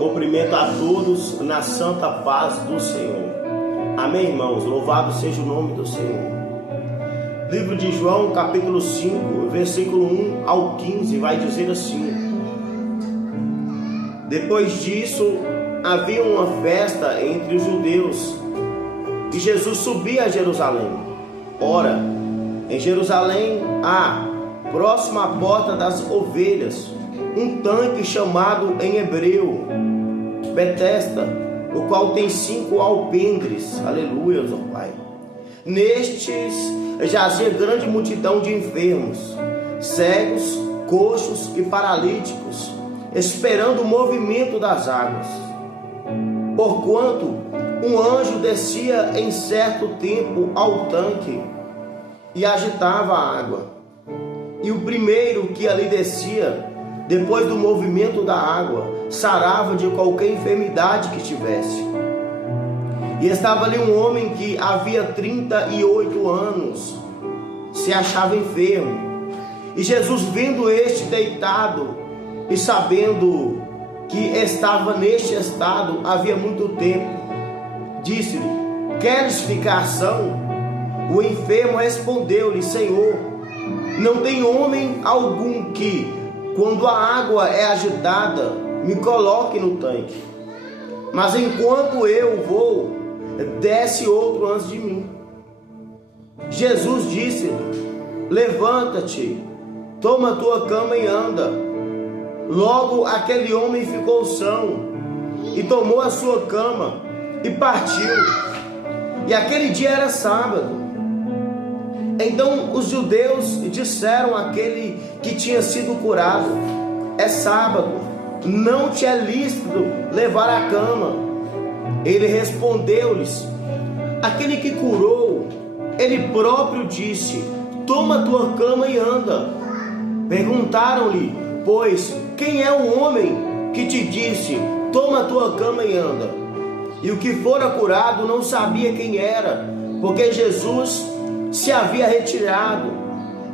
Cumprimento a todos na santa paz do Senhor. Amém, irmãos? Louvado seja o nome do Senhor. Livro de João, capítulo 5, versículo 1 ao 15, vai dizer assim: Depois disso, havia uma festa entre os judeus, e Jesus subia a Jerusalém. Ora, em Jerusalém há, próximo à porta das ovelhas, um tanque chamado em hebreu Betesda, o qual tem 5 alpendres. Aleluia, ó Pai. Nestes jazia grande multidão de enfermos, cegos, coxos e paralíticos, esperando o movimento das águas. Porquanto um anjo descia em certo tempo ao tanque e agitava a água. E o primeiro que ali descia, depois do movimento da água, sarava de qualquer enfermidade que tivesse. E estava ali um homem que havia 38 anos, se achava enfermo. E Jesus, vendo este deitado e sabendo que estava neste estado havia muito tempo, disse-lhe: Queres ficar são? O enfermo respondeu-lhe: Senhor, não tem homem algum que, quando a água é agitada, me coloque no tanque. Mas enquanto eu vou, desce outro antes de mim. Jesus disse-lhe: Levanta-te, toma tua cama e anda. Logo aquele homem ficou são, e tomou a sua cama, e partiu. E aquele dia era sábado. Então os judeus disseram àquele que tinha sido curado: É sábado, não te é lícito levar a cama. Ele respondeu-lhes: Aquele que curou, ele próprio disse: Toma tua cama e anda. Perguntaram-lhe, pois, quem é o homem que te disse: Toma tua cama e anda? E o que fora curado não sabia quem era, porque Jesus se havia retirado,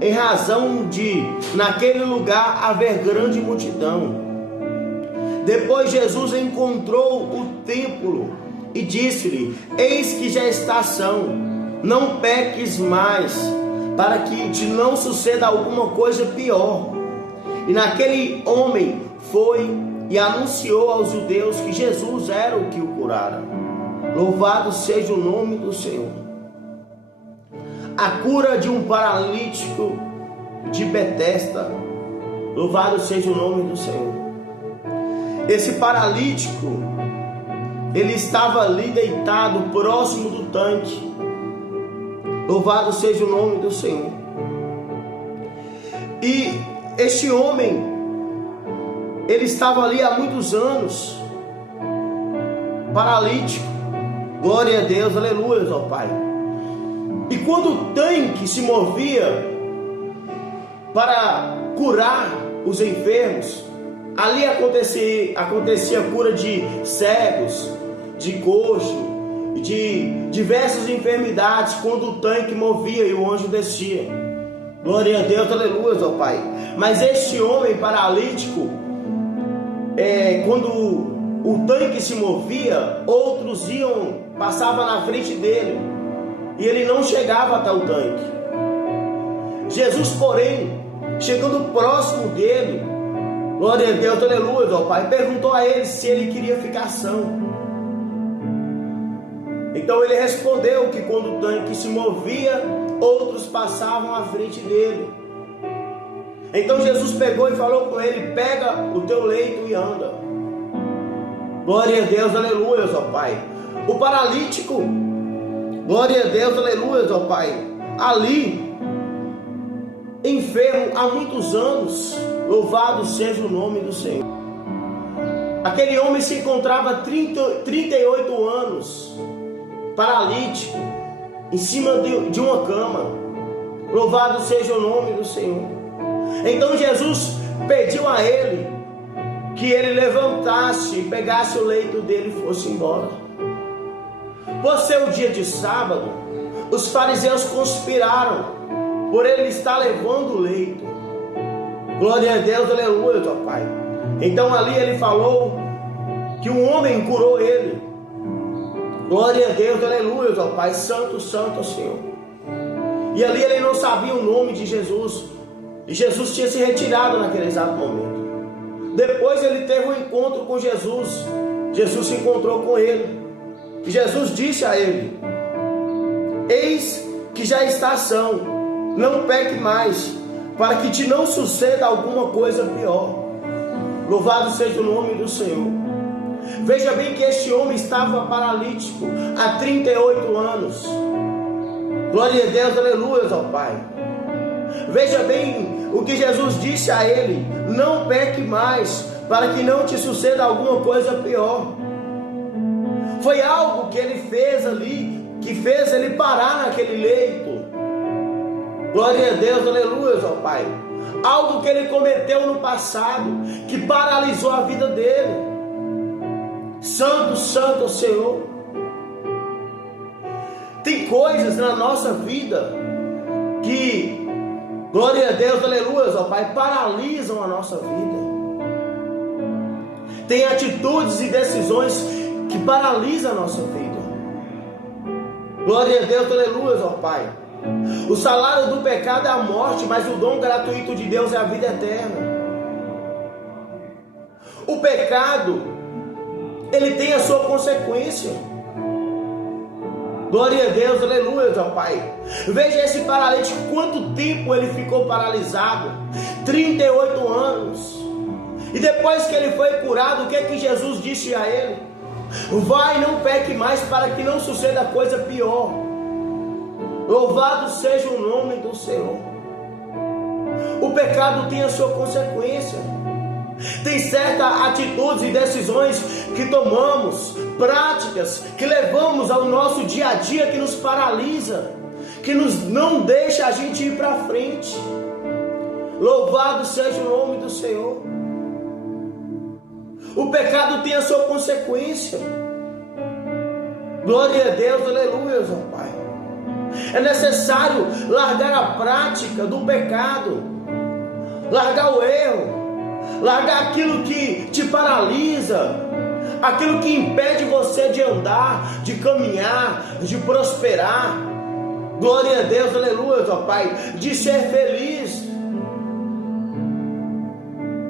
em razão de naquele lugar haver grande multidão. Depois Jesus encontrou o templo e disse-lhe: Eis que já está são, não peques mais, para que te não suceda alguma coisa pior. E naquele homem foi e anunciou aos judeus que Jesus era o que o curara. Louvado seja o nome do Senhor. A cura de um paralítico de Betesda. Louvado seja o nome do Senhor. Esse paralítico, ele estava ali deitado próximo do tanque. Louvado seja o nome do Senhor. E este homem, ele estava ali há muitos anos, paralítico. Glória a Deus, aleluia, ó Pai. E quando o tanque se movia para curar os enfermos, ali acontecia a cura de cegos, de coxo, de diversas enfermidades, quando o tanque movia e o anjo descia. Glória a Deus, aleluia, ó Pai. Mas este homem paralítico, quando o tanque se movia, outros passavam na frente dele, e ele não chegava até o tanque. Jesus, porém, chegando próximo dele, glória a Deus, aleluia, ó Pai, perguntou a ele se ele queria ficar são. Então ele respondeu que quando o tanque se movia, outros passavam à frente dele. Então Jesus pegou e falou com ele: Pega o teu leito e anda. Glória a Deus, aleluia, ó Pai. O paralítico, glória a Deus, aleluia, ó Pai, ali, enfermo há muitos anos, louvado seja o nome do Senhor. Aquele homem se encontrava 38 anos, paralítico, em cima de uma cama. Louvado seja o nome do Senhor. Então Jesus pediu a ele que ele levantasse, pegasse o leito dele e fosse embora. Por ser o dia de sábado, os fariseus conspiraram por ele estar levando o leito. Glória a Deus, aleluia, ó Pai. Então ali ele falou que um homem curou ele. Glória a Deus, aleluia, ó Pai, santo, santo, Senhor. E ali ele não sabia o nome de Jesus, e Jesus tinha se retirado naquele exato momento. Depois ele teve um encontro com Jesus. Jesus se encontrou com ele, e Jesus disse a ele: eis que já está são, não peque mais, para que te não suceda alguma coisa pior. Louvado seja o nome do Senhor. Veja bem que este homem estava paralítico há 38 anos. Glória a Deus, aleluia, ó Pai. Veja bem o que Jesus disse a ele: não peque mais, para que não te suceda alguma coisa pior. Foi algo que ele fez ali, que fez ele parar naquele leito. Glória a Deus, aleluia, ó Pai. Algo que ele cometeu no passado, que paralisou a vida dele. Santo, santo Senhor. Tem coisas na nossa vida que, glória a Deus, aleluia, ó Pai, paralisam a nossa vida. Tem atitudes e decisões que paralisam a nossa vida. Glória a Deus, aleluia, ó Pai. O salário do pecado é a morte, mas o dom gratuito de Deus é a vida eterna. O pecado, ele tem a sua consequência. Glória a Deus, aleluia, ó Pai. Veja esse paralítico, quanto tempo ele ficou paralisado? 38 anos. E depois que ele foi curado, o que é que Jesus disse a ele? Vai, não peque mais, para que não suceda coisa pior. Louvado seja o nome do Senhor. O pecado tem a sua consequência. Tem certas atitudes e decisões que tomamos, práticas que levamos ao nosso dia a dia, que nos paralisa, que não deixa a gente ir para frente. Louvado seja o nome do Senhor. O pecado tem a sua consequência. Glória a Deus, aleluia, ó Pai. É necessário largar a prática do pecado, largar o erro, largar aquilo que te paralisa, aquilo que impede você de andar, de caminhar, de prosperar. Glória a Deus, aleluia, ó Pai, de ser feliz.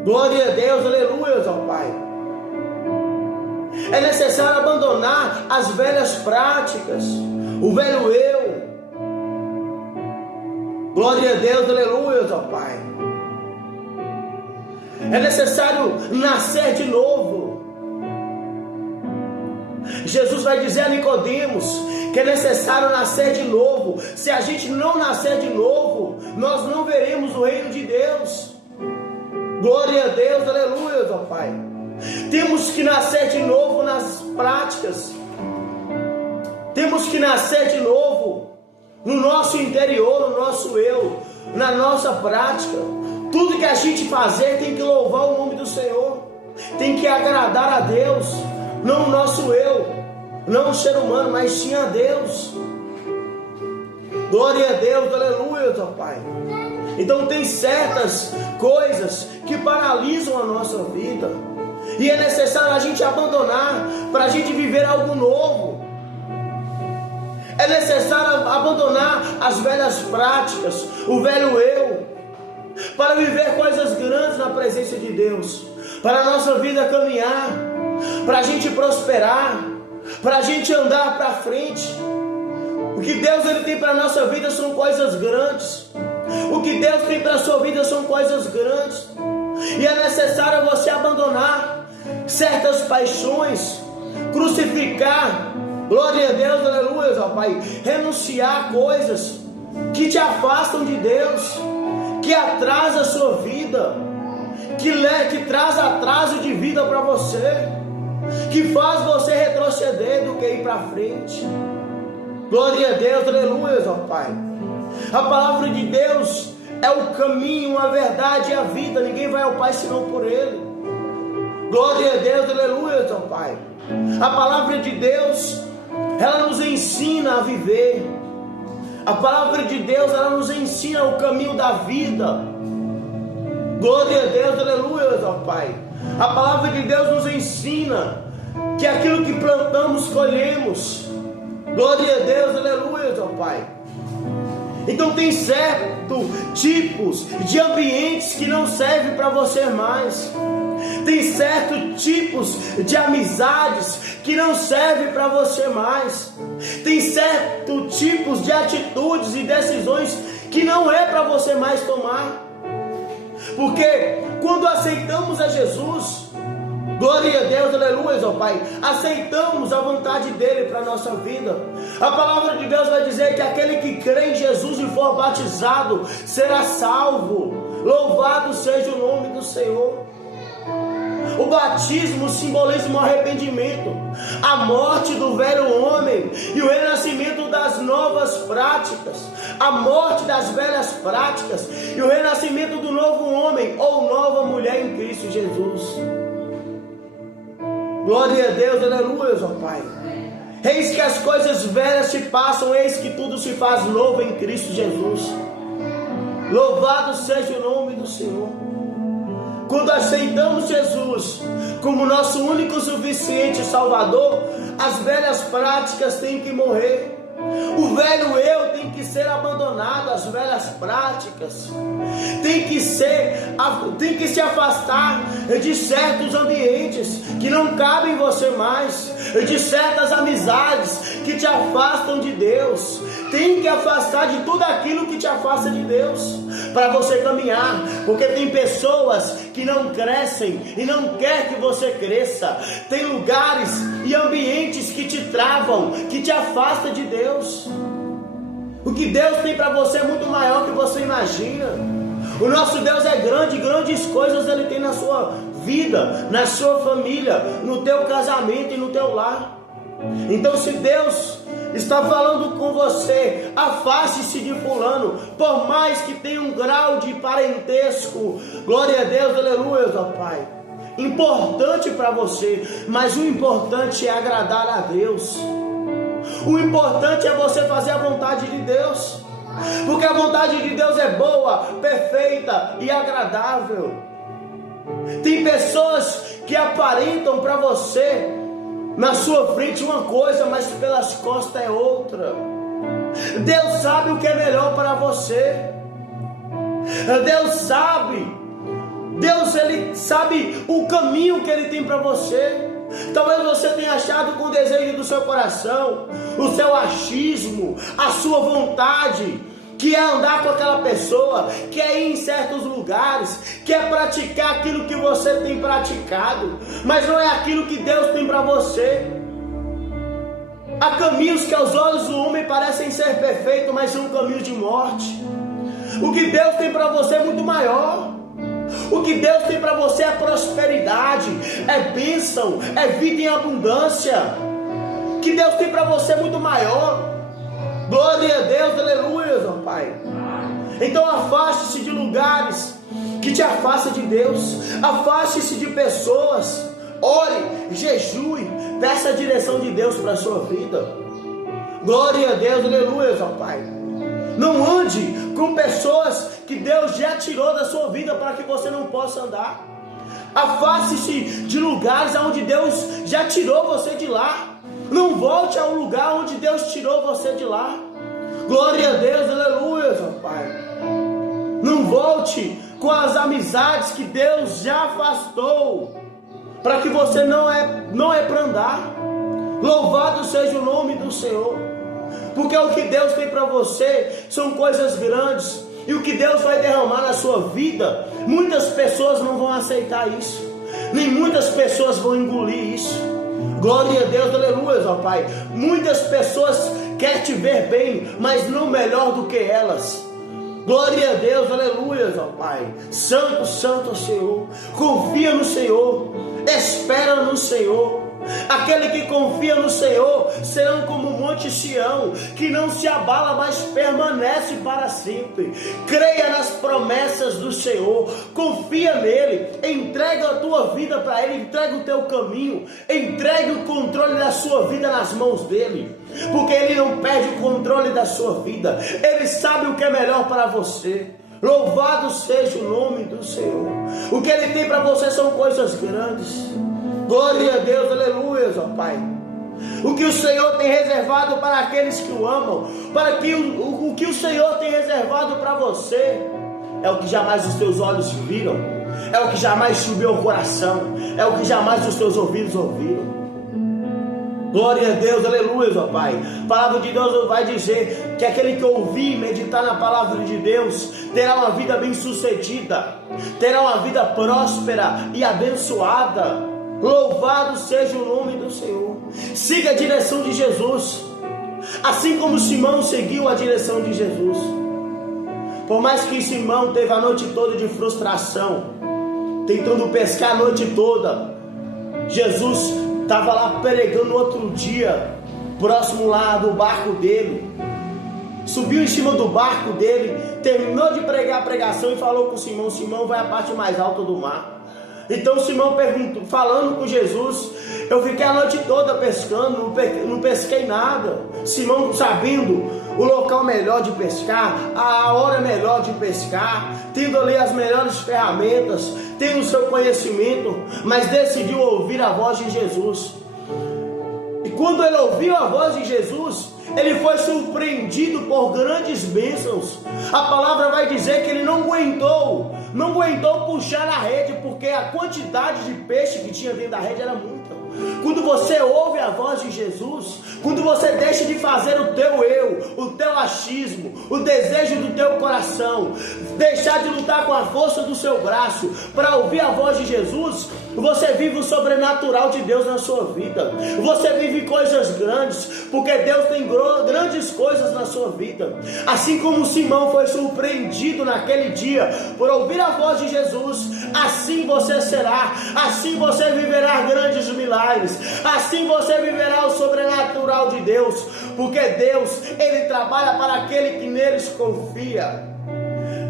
Glória a Deus, aleluia, ó Pai. É necessário abandonar as velhas práticas, o velho eu. Glória a Deus, aleluia, ó Pai. É necessário nascer de novo. Jesus vai dizer a Nicodemos que é necessário nascer de novo. Se a gente não nascer de novo, nós não veremos o reino de Deus. Glória a Deus, aleluia, ó Pai. Temos que nascer de novo nas práticas. Temos que nascer de novo no nosso interior, no nosso eu, na nossa prática. Tudo que a gente fazer tem que louvar o nome do Senhor, tem que agradar a Deus, não o nosso eu, não o ser humano, mas sim a Deus. Glória a Deus, aleluia, ó Pai. Então tem certas coisas que paralisam a nossa vida, e é necessário a gente abandonar para a gente viver algo novo. É necessário abandonar as velhas práticas, o velho eu, para viver coisas grandes na presença de Deus, para a nossa vida caminhar, para a gente prosperar, para a gente andar para frente. O que Deus ele tem para a nossa vida são coisas grandes. O que Deus tem para a sua vida são coisas grandes. E é necessário você abandonar certas paixões, crucificar, glória a Deus, aleluia, ó Pai, renunciar a coisas que te afastam de Deus, que atrasa a sua vida, que traz atraso de vida para você, que faz você retroceder do que ir para frente. Glória a Deus, aleluia, ó Pai. A palavra de Deus é o caminho, a verdade e a vida. Ninguém vai ao Pai senão por Ele. Glória a Deus, aleluia, ó Pai. A palavra de Deus, ela nos ensina a viver. A palavra de Deus, ela nos ensina o caminho da vida. Glória a Deus, aleluia, ó Pai. A palavra de Deus nos ensina que aquilo que plantamos, colhemos. Glória a Deus, aleluia, ó Pai. Então tem certos tipos de ambientes que não servem para você mais. Tem certos tipos de amizades que não servem para você mais. Tem certos tipos de atitudes e decisões que não é para você mais tomar. Porque quando aceitamos a Jesus, glória a Deus, aleluia, ó Pai, aceitamos a vontade dele para a nossa vida. A palavra de Deus vai dizer que aquele que crê em Jesus e for batizado será salvo. Louvado seja o nome do Senhor. O batismo simboliza um arrependimento, a morte do velho homem e o renascimento das novas práticas, a morte das velhas práticas e o renascimento do novo homem ou nova mulher em Cristo Jesus. Glória a Deus, aleluia, ó Pai. Eis que as coisas velhas se passam, eis que tudo se faz novo em Cristo Jesus. Louvado seja o nome do Senhor. Quando aceitamos Jesus como nosso único suficiente Salvador, as velhas práticas têm que morrer. O velho eu tem que ser abandonado, as velhas práticas tem que se afastar de certos ambientes que não cabem em você mais, de certas amizades que te afastam de Deus. Tem que afastar de tudo aquilo que te afasta de Deus para você caminhar, porque tem pessoas que não crescem e não quer que você cresça. Tem lugares e ambientes que te travam, que te afastam de Deus. O que Deus tem para você é muito maior do que você imagina. O nosso Deus é grande, grandes coisas Ele tem na sua vida, na sua família, no teu casamento e no teu lar. Então, se Deus está falando com você, afaste-se de fulano, por mais que tenha um grau de parentesco. Glória a Deus, aleluia, ó Pai. Importante para você, mas o importante é agradar a Deus. O importante é você fazer a vontade de Deus, porque a vontade de Deus é boa, perfeita e agradável. Tem pessoas que aparentam para você na sua frente uma coisa, mas pelas costas é outra. Deus sabe o que é melhor para você. Ele sabe o caminho que Ele tem para você. Talvez você tenha achado com o desejo do seu coração, o seu achismo, a sua vontade, que é andar com aquela pessoa, que é ir em certos lugares, que é praticar aquilo que você tem praticado, mas não é aquilo que Deus tem para você. Há caminhos que aos olhos do homem parecem ser perfeitos, mas são caminhos de morte. O que Deus tem para você é muito maior. O que Deus tem para você é prosperidade, é bênção, é vida em abundância. O que Deus tem para você é muito maior. Glória a Deus, aleluia, ó Pai. Então afaste-se de lugares que te afastam de Deus. Afaste-se de pessoas. Ore, jejue, peça a direção de Deus para a sua vida. Glória a Deus, aleluia, ó Pai. Não ande com pessoas que Deus já tirou da sua vida para que você não possa andar. Afaste-se de lugares onde Deus já tirou você de lá. Não volte ao lugar onde Deus tirou você de lá. Glória a Deus, aleluia, ó Pai. Não volte com as amizades que Deus já afastou, para que você não é para andar. Louvado seja o nome do Senhor, porque o que Deus tem para você são coisas grandes, e o que Deus vai derramar na sua vida, muitas pessoas não vão aceitar isso, nem muitas pessoas vão engolir isso. Glória a Deus, aleluia, ó Pai. Muitas pessoas querem te ver bem, mas não melhor do que elas. Glória a Deus, aleluia, ó Pai. Santo, santo Senhor. Confia no Senhor, espera no Senhor. Aquele que confia no Senhor serão como o monte Sião, que não se abala, mas permanece para sempre. Creia nas promessas do Senhor, confia nele, entrega a tua vida para ele, entrega o teu caminho, entregue o controle da sua vida nas mãos dele, porque ele não perde o controle da sua vida. Ele sabe o que é melhor para você. Louvado seja o nome do Senhor. O que ele tem para você são coisas grandes. Glória a Deus, aleluia, ó Pai. O que o Senhor tem reservado para aqueles que o amam, para que o que o Senhor tem reservado para você, é o que jamais os teus olhos viram, é o que jamais subiu ao coração, é o que jamais os teus ouvidos ouviram. Glória a Deus, aleluia, ó Pai. A palavra de Deus vai dizer que aquele que ouvir e meditar na palavra de Deus terá uma vida bem sucedida, terá uma vida próspera e abençoada. Louvado seja o nome do Senhor. Siga a direção de Jesus, assim como Simão seguiu a direção de Jesus. Por mais que Simão teve a noite toda de frustração, tentando pescar a noite toda, Jesus estava lá pregando outro dia, próximo lá do barco dele. Subiu em cima do barco dele, terminou de pregar a pregação e falou com Simão: Simão, vai à parte mais alta do mar. Então Simão perguntou, falando com Jesus: eu fiquei a noite toda pescando, não pesquei nada. Simão, sabendo o local melhor de pescar, a hora melhor de pescar, tendo ali as melhores ferramentas, tendo o seu conhecimento, mas decidiu ouvir a voz de Jesus. E quando ele ouviu a voz de Jesus, ele foi surpreendido por grandes bênçãos. A palavra vai dizer que ele não aguentou puxar a rede, porque a quantidade de peixe que tinha dentro da rede era muita. Quando você ouve a voz de Jesus, quando você deixa de fazer o teu eu, o teu achismo, o desejo do teu coração, deixar de lutar com a força do seu braço para ouvir a voz de Jesus, você vive o sobrenatural de Deus na sua vida. Você vive coisas grandes, porque Deus tem grandes coisas na sua vida. Assim como Simão foi surpreendido naquele dia por ouvir a voz de Jesus, assim você será, assim você viverá grandes milagres, assim você viverá o sobrenatural de Deus, porque Deus, Ele trabalha para aquele que neles confia.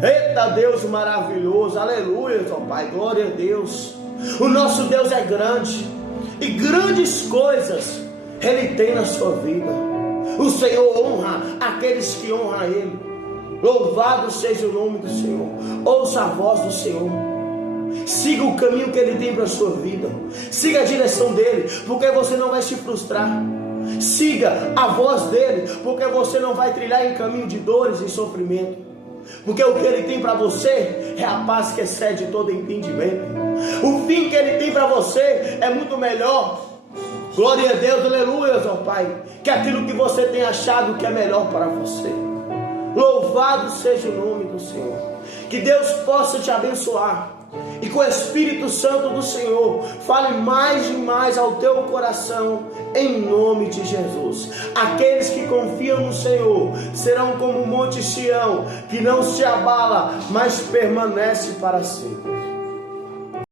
Eita Deus maravilhoso, aleluia, ó Pai, glória a Deus. O nosso Deus é grande, e grandes coisas Ele tem na sua vida. O Senhor honra aqueles que honram Ele. Louvado seja o nome do Senhor. Ouça a voz do Senhor, siga o caminho que Ele tem para a sua vida, siga a direção dEle, porque você não vai se frustrar. Siga a voz dEle, porque você não vai trilhar em caminho de dores e sofrimento, porque o que Ele tem para você é a paz que excede todo entendimento. O fim que Ele tem para você é muito melhor, glória a Deus, aleluia, ó Pai, que aquilo que você tem achado que é melhor para você. Louvado seja o nome do Senhor. Que Deus possa te abençoar, e com o Espírito Santo do Senhor fale mais e mais ao teu coração, em nome de Jesus. Aqueles que confiam no Senhor serão como o monte Sião, que não se abala, mas permanece para sempre.